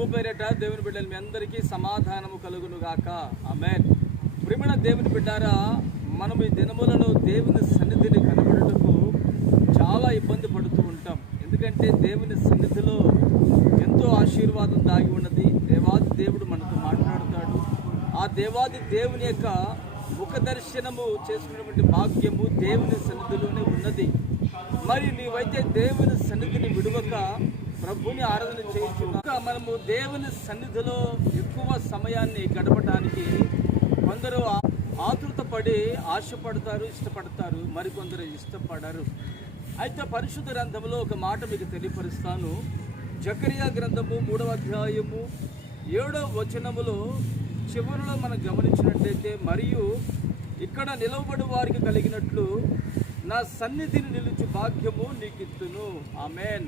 ప్రభు పేరిట దేవుని బిడ్డలు మీ అందరికీ సమాధానము కలుగును గాక. ఆమేన్. ప్రియమైన దేవుని బిడ్డారా, మనం ఈ దినములలో దేవుని సన్నిధిని కనబడుటకు చాలా ఇబ్బంది పడుతూ ఉంటాం. ఎందుకంటే దేవుని సన్నిధిలో ఎంతో ఆశీర్వాదం దాగి ఉన్నది. దేవాది దేవుడు మనతో మాట్లాడుతాడు. ఆ దేవాది దేవుని యొక్క ముఖ దర్శనము చేసుకున్నటువంటి భాగ్యము దేవుని సన్నిధిలోనే ఉన్నది. మరి నీవైతే దేవుని సన్నిధిని విడువక ప్రభుని ఆరాధన చేయించున్నాక మనము దేవుని సన్నిధిలో ఎక్కువ సమయాన్ని గడపడానికి కొందరు ఆతృత పడి ఆశపడతారు, ఇష్టపడతారు, మరికొందరు ఇష్టపడరు. అయితే పరిశుద్ధ గ్రంథంలో ఒక మాట మీకు తెలియపరుస్తాను. జకరియా గ్రంథము 3వ అధ్యాయము 7వ వచనములో చివరిలో మనం గమనించినట్లయితే, మరియు ఇక్కడ నిలవబడి వారికి కలిగినట్లు నా సన్నిధిని నిలుచు భాగ్యము నీకిత్తును. ఆమేన్.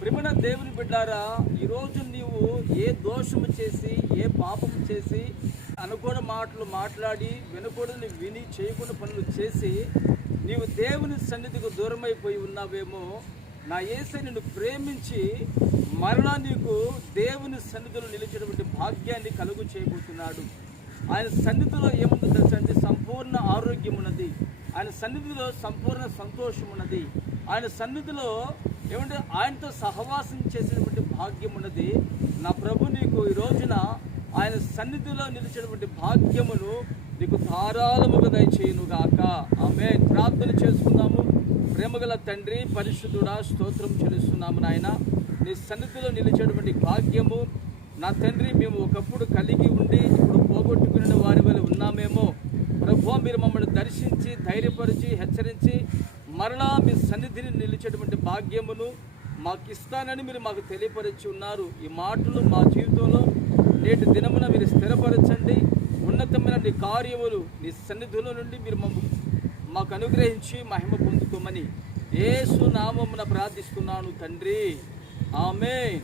ప్రియమైన దేవుని బిడ్డారా, ఈరోజు నీవు ఏ దోషము చేసి, ఏ పాపము చేసి, అనుకోని మాటలు మాట్లాడి, వినకూడని విని, చేయకుండా పనులు చేసి నీవు దేవుని సన్నిధికి దూరమైపోయి ఉన్నావేమో, నా యేసయ్య నిన్ను ప్రేమించి మరలా నీకు దేవుని సన్నిధిలో నిలిచేటువంటి భాగ్యాన్ని కలుగు చేయబోతున్నాడు. ఆయన సన్నిధిలో ఏముందో తెలుసా అంటే, సంపూర్ణ ఆరోగ్యం ఉన్నది. ఆయన సన్నిధిలో సంపూర్ణ సంతోషం ఉన్నది. ఆయన సన్నిధిలో ఏమంటే ఆయనతో సహవాసం చేసేటువంటి భాగ్యం ఉన్నది. నా ప్రభు నీకు ఈ రోజున ఆయన సన్నిధిలో నిలిచేటువంటి భాగ్యమును నీకు ధారాళముగా దయచేయునుగాక. ఆమేన్. ప్రార్థన చేసుకుందాము. ప్రేమగల తండ్రి, పరిశుద్ధుడా, స్తోత్రం చెల్లిస్తున్నాము నాయన. నీ సన్నిధిలో నిలిచేటువంటి భాగ్యము నా తండ్రి మేము ఒకప్పుడు కలిగి ఉండి ఇప్పుడు పోగొట్టుకునే వారి వల్ల ఉన్నామేమో ప్రభు, మీరు మమ్మల్ని దర్శించి ధైర్యపరిచి హెచ్చరించి మరలా మీ సన్నిధిని నిలిచేటువంటి భాగ్యమును మాకు ఇస్తానని మీరు మాకు తెలియపరిచి ఉన్నారు. ఈ మాటలు మా జీవితంలో నేటి దినమున మీరు స్థిరపరచండి. ఉన్నతమైన నీ కార్యములు నీ సన్నిధిలో నుండి మీరు మాకు అనుగ్రహించి మహిమ పొందుకోమని యేసు నామమున ప్రార్థిస్తున్నాను తండ్రి. ఆమేన్.